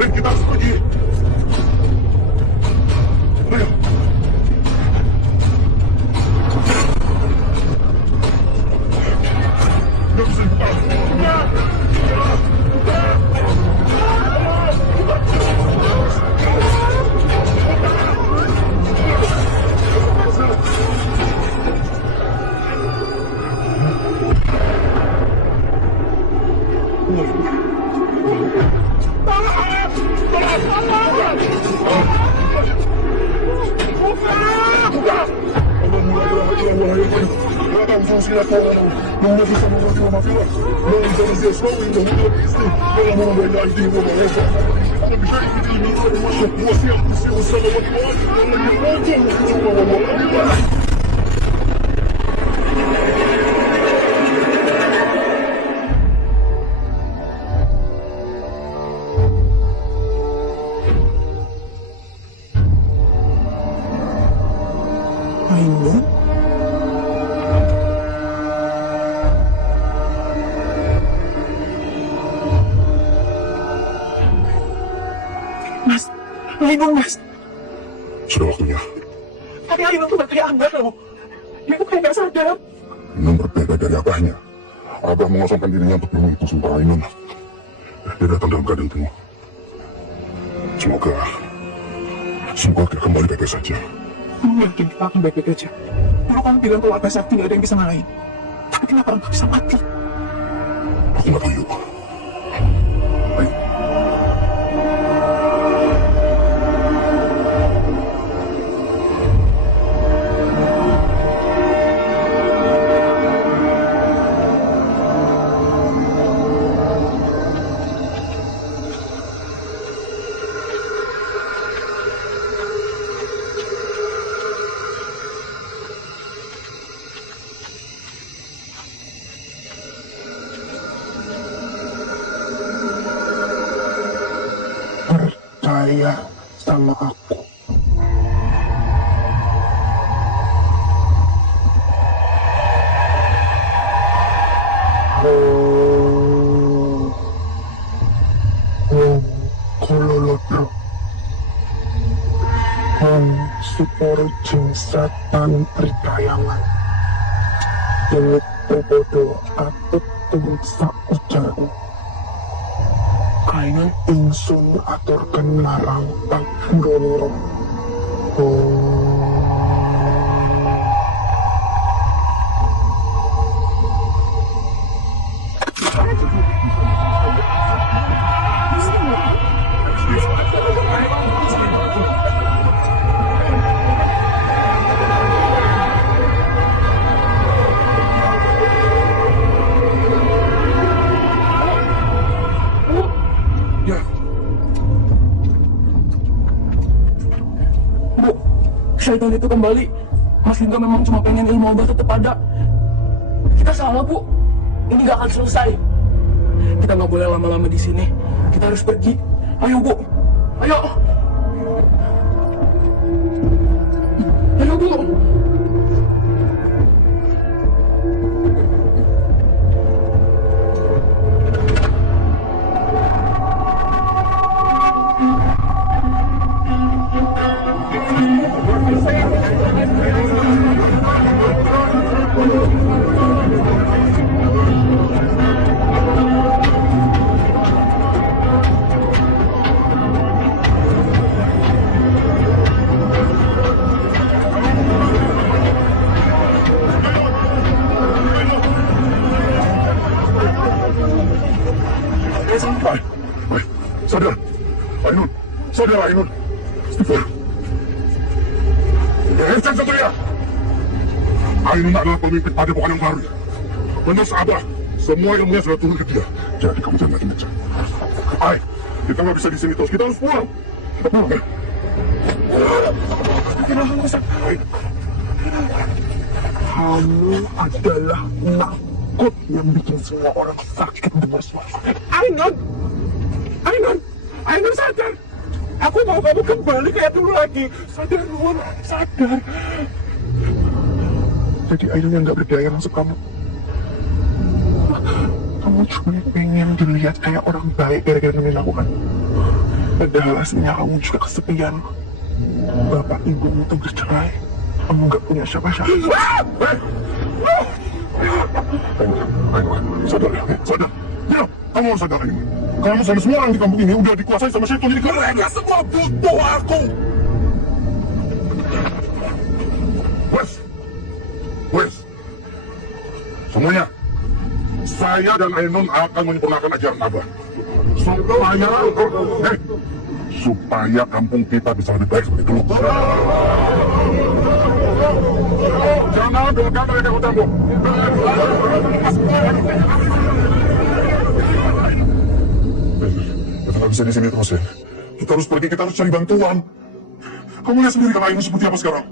Rin, kita harus pergi. Ayo. Nggak bisa dibuka. Ainun? Mas, Ainun Mas. Sudah waktunya. Tapi Ainun tuh kayak Abah loh. Dia tuh kayak gak sadar. Ainun berbeda dari abahnya. Abah mengosongkan dirinya untuk menuntut sumpah Ainun. Dia datang dalam keadaan penuh. Semoga dia kembali baik-baik saja. Kamu yakin kita akan baik-baik aja? Dulu kamu bilang kalau Abah Sakti gak ada yang bisa ngalahin. Tapi kenapa orang bisa mati? Aku nggak tahu, yuk. Ayo. Percaya sama aku. Kololoto. Si Porjing Setan Peritayangan. Timit Pribodo atut tumut saujar. Kainan ingsun aturken marang Panggoniro. Bu, syaitan itu kembali. Mas Linda memang cuma pengen ilmu obat tetap ada. Kita salah, Bu. Ini nggak akan selesai. Kita nggak boleh lama-lama di sini. Kita harus pergi. Ayo, Bu. Ayo. Ayo, Bu. Sadar, Ainun, sadar Ainun. Istighfar. Heskan Satria. Ainun adalah pemimpin padepokan yang baru. Benar sahabat, semua ilmunya sudah turun ke dia. Jadi kamu jangan lagi mencari. Hai, kita nggak bisa di sini terus. Kita harus pulang. Kita pulang ya. Kamu adalah nakut yang bikin semua orang sakit dengar suara. Ainun! Ainun! Ainun sadar! Aku mau kamu kembali kayak dulu lagi. Sadar, Nuan. Sadar. Jadi Ainun yang gak berdaya masuk kamu. Kamu cuma pengen dilihat kayak orang baik gara-gara nemenin aku kan. Padahal aslinya kamu juga kesepian. Bapak ibumu tuh bercerai. Kamu gak punya siapa-siapa. Ainun, sadar, sadar. Ya, kamu harus sadar Ainun. Kamu sama semua orang di kampung ini udah dikuasai sama syaitan. Jadi mereka semua butuh aku. Wes, semuanya, saya dan Ainun akan menyempurnakan ajaran Abah. Supaya kampung kita bisa lebih baik seperti dulu. Jangan biarkan mereka ikut campur. Kita nggak bisa di sini terus ya. Kita harus pergi, kita harus cari bantuan. Kamu lihat sendiri kan Ainun seperti apa sekarang?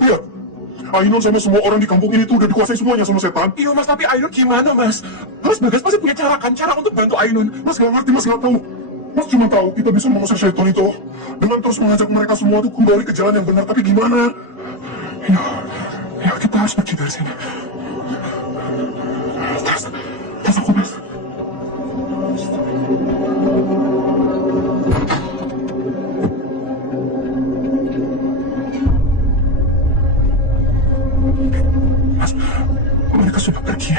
Lihat. Ainun sama semua orang di kampung ini tuh udah dikuasai semuanya sama setan. Iya mas, tapi Ainun gimana mas? Mas Bagas pasti punya cara kan? Cara untuk bantu Ainun. Mas gak ngerti, mas gak tahu. Mas cuma tahu kita bisa mengusir setan itu dengan terus mengajak mereka semua tuh kembali ke jalan yang benar. Tapi gimana? Ya kita harus pergi dari sini. Tas aku mas. Mas, mereka sudah pergi.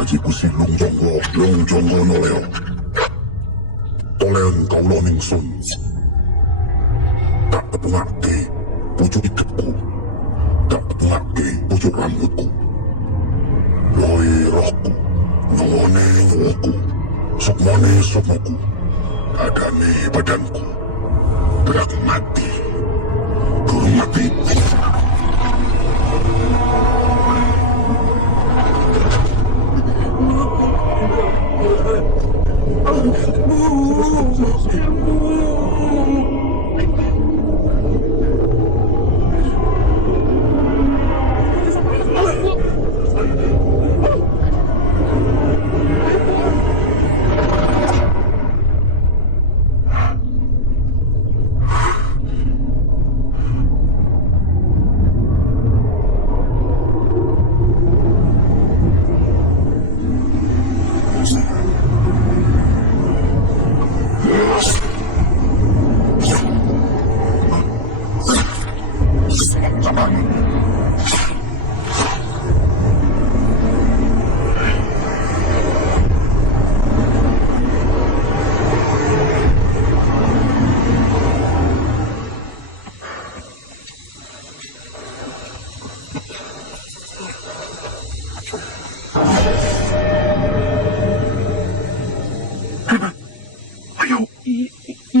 Ajiku si Long Jonggo noleo. Tolen kaulo ningsun. Tak ketengake pucuk iketku. Tak ketengake pucuk rambutku. Loi rohku, nyone nyawaku, sukmone sukmaku, adane badanku. Berak mati, kurung mati.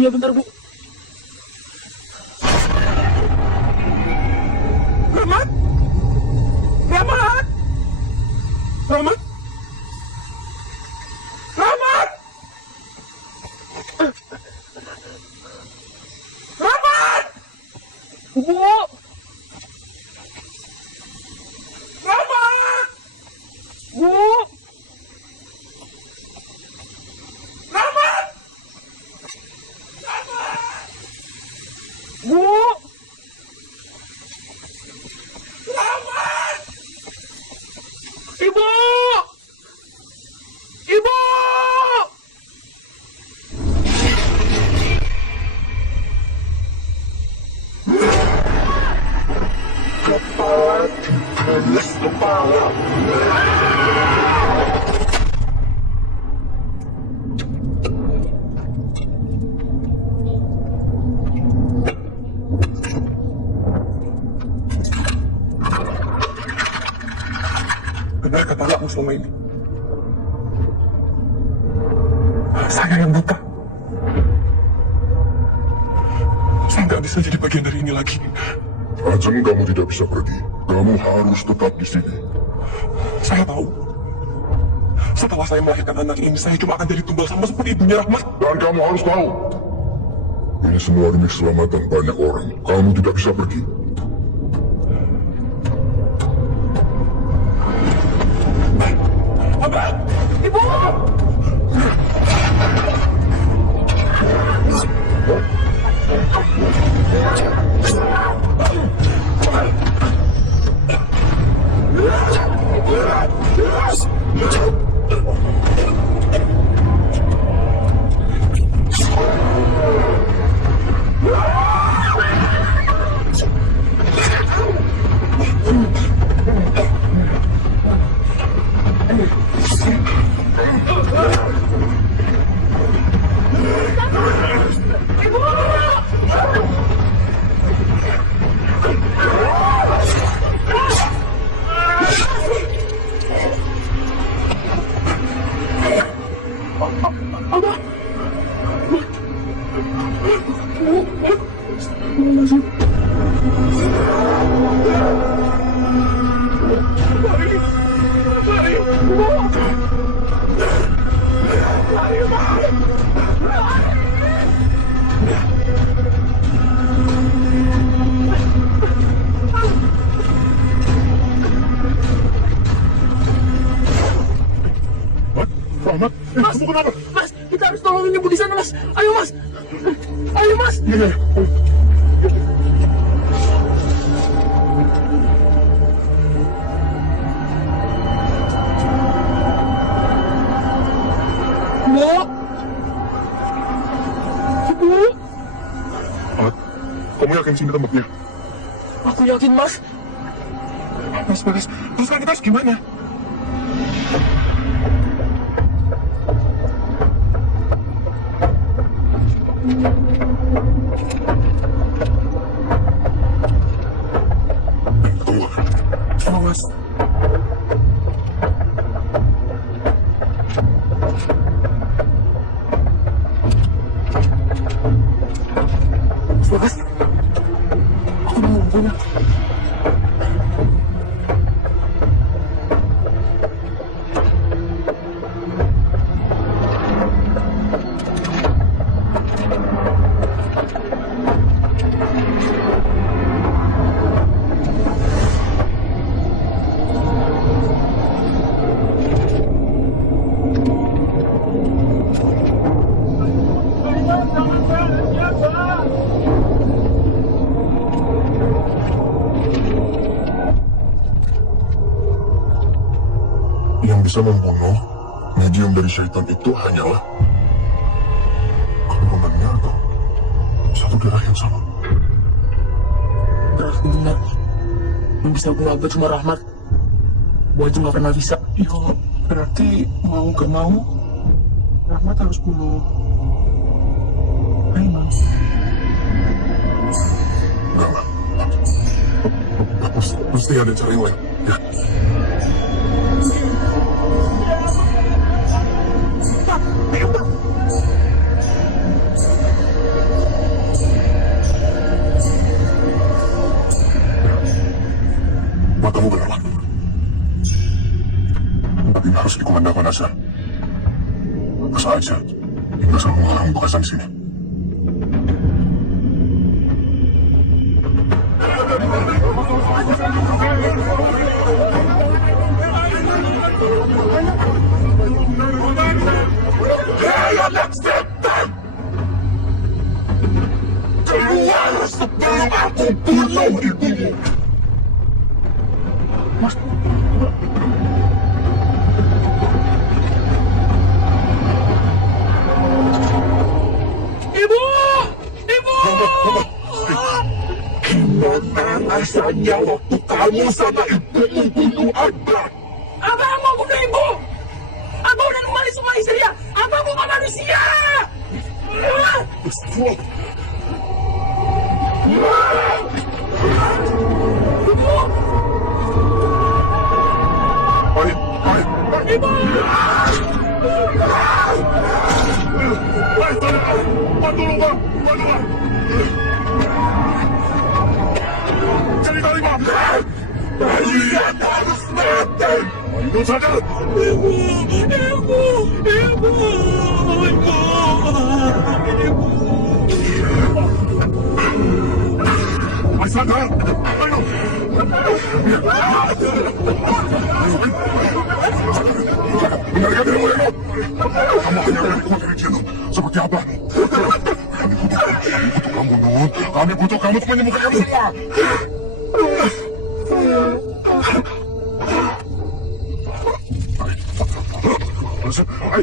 Iya bentar Bu. Rahmat! Rahmat! Rahmat! Rahmat! Rahmat! Bu! Rahmat! Bu! Rahmat! Bu! Rahmat! Ibu! Ibu! Kepala 13 kepala. Benar kata anakmu selama ini. Saya yang buta. Saya nggak bisa jadi bagian dari ini lagi. Ajeng, kamu tidak bisa pergi. Kamu harus tetap di sini. Saya tahu. Setelah saya melahirkan anak ini, saya cuma akan jadi tumbal sama seperti ibunya Rahmat. Dan kamu harus tahu, ini semua demi keselamatan banyak orang. Kamu tidak bisa pergi. Abang! Ibu! Rahmat, Mas! kamu kenapa? Mas, kita harus tolongin ibu di sana, Mas. Ayo, Mas. Ayo, Mas. Iya, iya. Bu. Ibu. Ahmad, kamu yakin sini tempatnya? Aku yakin, Mas. Mas, terus sekarang kita harus gimana? Tunggu. Oh, Mas. Bagas. Aku mau punya. Yang bisa membunuh medium dari syaitan itu hanyalah kandungannya atau satu darah yang sama. Berarti benar. Yang bisa bunuh Abah cuma Rahmat. Bu Ajeng gak pernah bisa. Ya, berarti mau gak mau, Rahmat harus bunuh Aiman. Enggak. Pasti ada cara yang lain. Ya. Awas aja. Hingga semua orang bekasan di sini. Hei anak setan! Keluar sebelum aku bunuh ibumu! Mas, Ibu! Ibu! gimana rasanya waktu kamu sama ibumu bunuh Abang? Abang mau bunuh ibu! Abang udah kembali semua istrinya! Abang bukan manusia! Ibu! Bantu Bang! Jadi kali Bang! Kalian harus mati! Itu saja! Ibu! Sadar! Ayo! Dengarkan diri mereka! Kamu hanya milik Putri Cinta. Seperti apa? Kami butuh kamu, Nun. Kami butuh kamu untuk menyembuhkan kami semua. Ayo!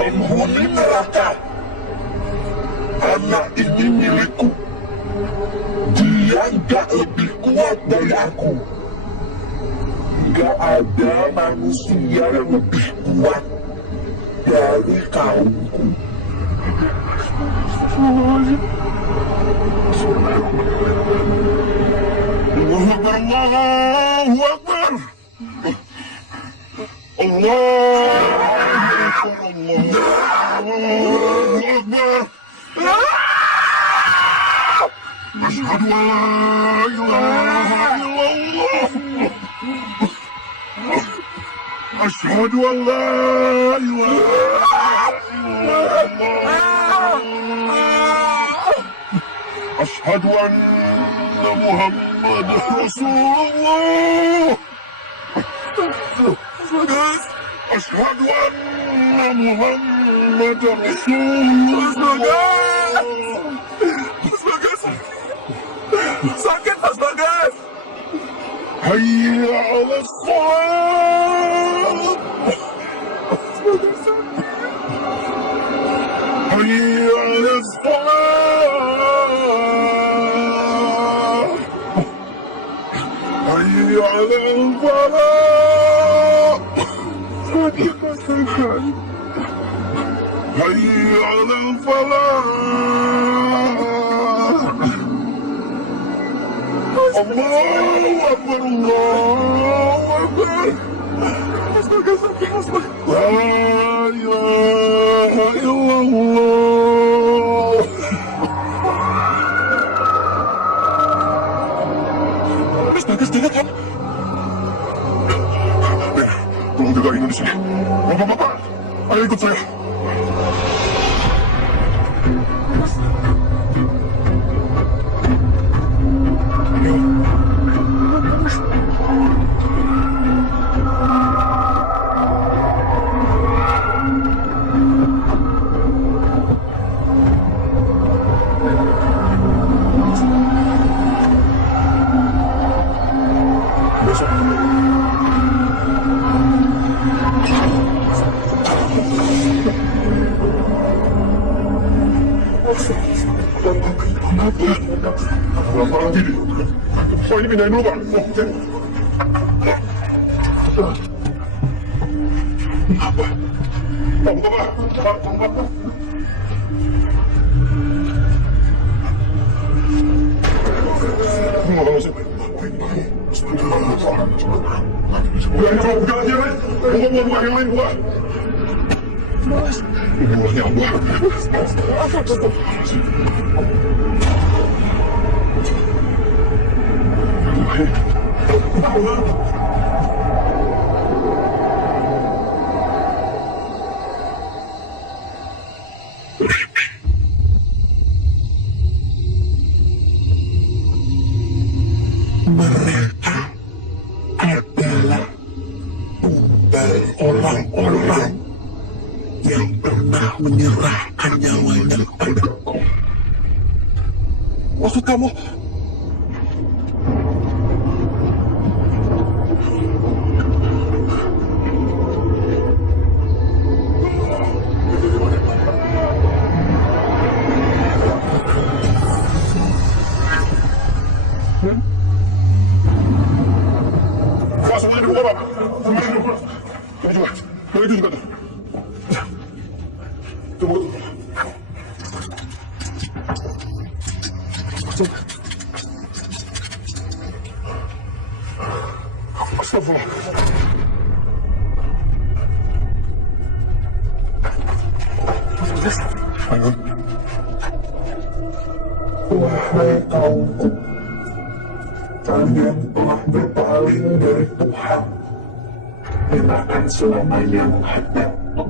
Penghuni neraka, anak ini milikku. Dia gak lebih kuat dari aku. Gak ada manusia yang lebih kuat dari kaumku. Allahu Akbar! Allahu Akbar! Asyhadu an la ilaha illallah. Asyhadu an la ilaha illallah. Asyhadu anna Muhammadar Rasulullah. Asyhadu anna Muhammadar Rasulullah. Mas Bagas! Sakit, Mas Bagas! Hayya 'ala shalah. Hayya 'ala shalah. Hayya 'ala falah. Sakit, Mas Bagas! Hayya 'ala falah. Allahu Akbar, Allahu Akbar. Mas Bagas sakit, Mas Bagas! La ilaha illallah. Mas Bagas dengar kan? Tolong jaga Inu di sini. Bapak-bapak, ayo ikut saya. Berapa lagi nih? Oh ini pindahin dulu Pak. Apa? Pak, buka Pak. Pak, buka. Nggak usah. Bukan kau bukan aja, Mas. Bukan yang lain, bukan. Mas. Ini ulahnya Allah. Mereka adalah tumbal orang-orang yang pernah menyerahkan nyawanya padaku. Maksud kamu? Pak, semuanya dibuka, Pak. Semuanya dibuka. Ini juga. Yang itu juga tuh. Coba tuh. Astagfirullah. Ayo. Wahai kaumku, kalian telah berpaling dari Tuhan dan akan selamanya menghadapku.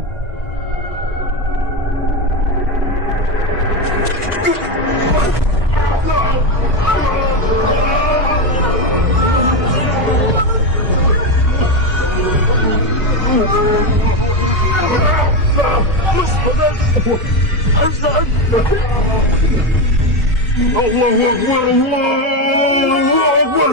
Allahu Akbar, Allahu Akbar.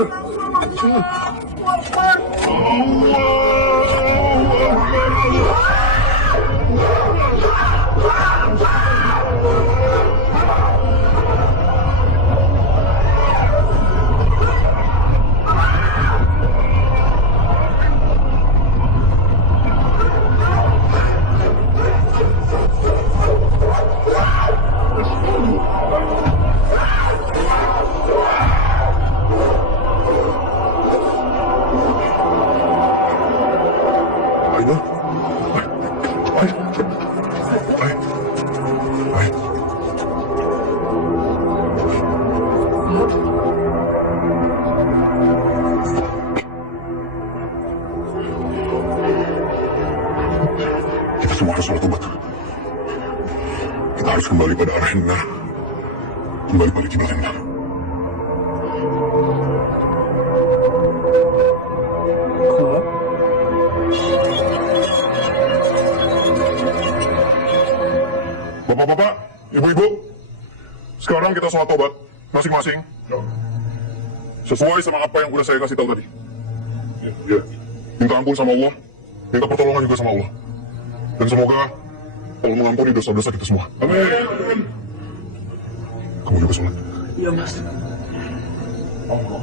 Kita semua harus bertobat. Kita harus kembali pada arah yang benar. Kembali pada kiblat yang benar. Bapak-bapak, ibu-ibu, sekarang kita sholat tobat masing-masing. Sesuai sama apa yang udah saya kasih tahu tadi. Ya. Minta ampun sama Allah, minta pertolongan juga sama Allah. Dan semoga Allah mengampuni dosa-dosa kita semua. Amin. Kamu juga sholat? Iya, Mas. Allah.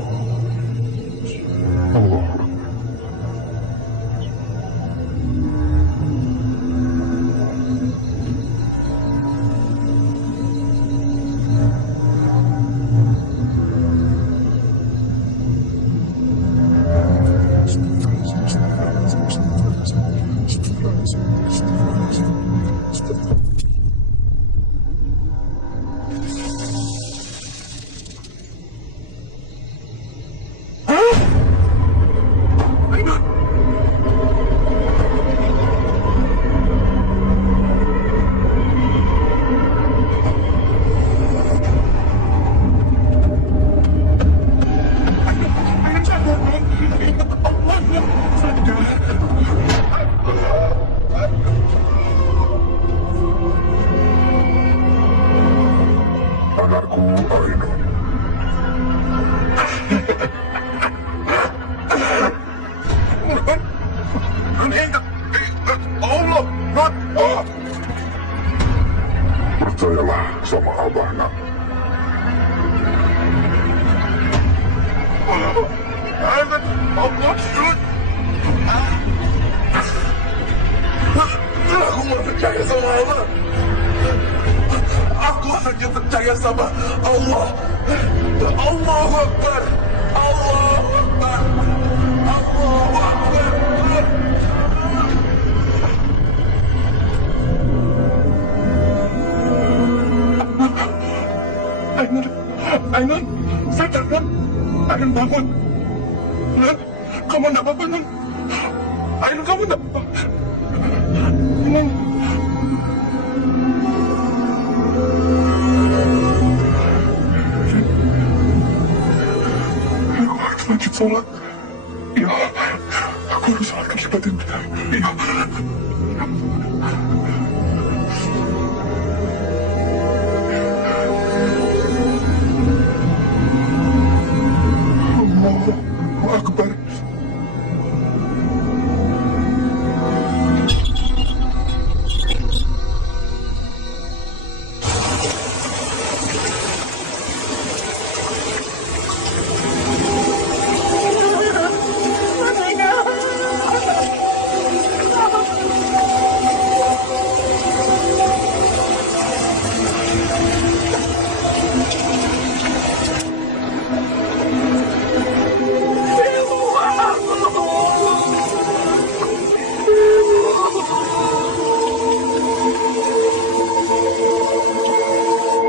Anakku Aina. Allah, percayalah sama Abah, nak. Aku mau percaya sama Allah. Aku hanya percaya sama Allah. Allahu Akbar. Allahu Akbar. Ainun, Ainun, sadar Nun. Ainun bangun. Nun, kamu enggak apa-apa Nun. Ainun kamu enggak apa-apa. Nun. Aku harus lanjut sholat. Iya, aku harus sholat ke kiblat yang benar. Iya. Allahu Akbar.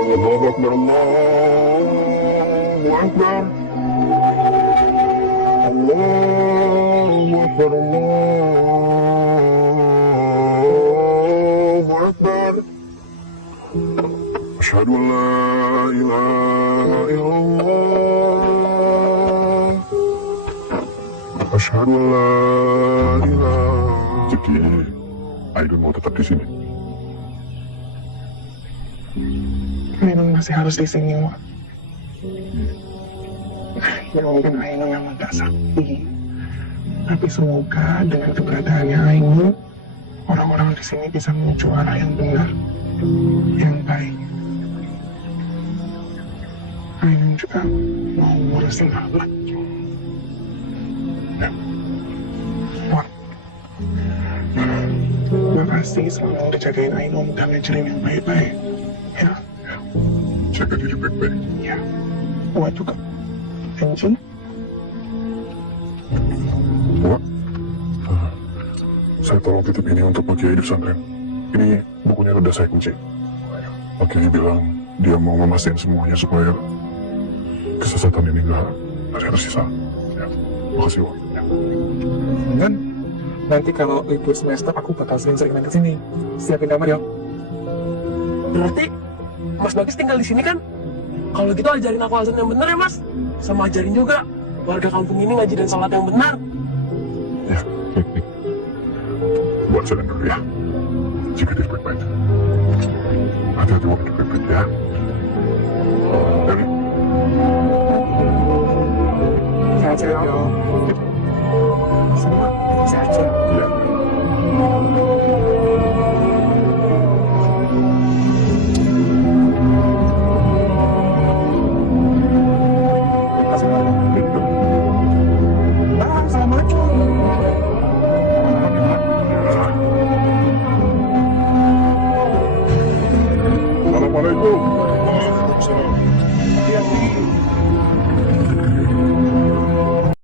Allahu Akbar, Allahu Akbar. Allahu Akbar, Allahu Akbar. Asyhadu an la ilaha illallah. Asyhadu an la ilaha. Jadi, Ainun mau tetap di sini. Ainun masih harus di sini, Wak. Ya mungkin Ainun memang tak sakti. Tapi semoga dengan keberadaannya Ainun, orang-orang di sini bisa menuju arah yang benar, yang baik. Ainun juga mau ngurusin Ahmad. Ya. Wak. Makasih selalu dijagain Ainun dan ngajarin yang baik-baik. Ya. Jaga diri baik-baik. Ya. Wak juga. Anjing. Wak. Saya tolong titip ini untuk Pak Kiai di pesantren. Ini bukunya udah saya kunci. Pak Kiai bilang dia mau memastikan semuanya supaya kesesatan ini nggak ada yang tersisa. Ya. Makasih, Wak. Ya. Dan nanti kalau libur semester aku bakal sering-seringan ke sini. Siapin kamar ya. Berarti Mas Bagus tinggal di sini kan? Kalau gitu ajarin aku azan yang benar ya Mas. Sama ajarin juga warga kampung ini ngaji dan sholat yang benar. Ya. Buat jalan dulu ya. Jaga diri baik-baik. Hati-hati waktu baik-baik ya. Dari Sehat-sehat ya. Semua sehat-sehat. ya.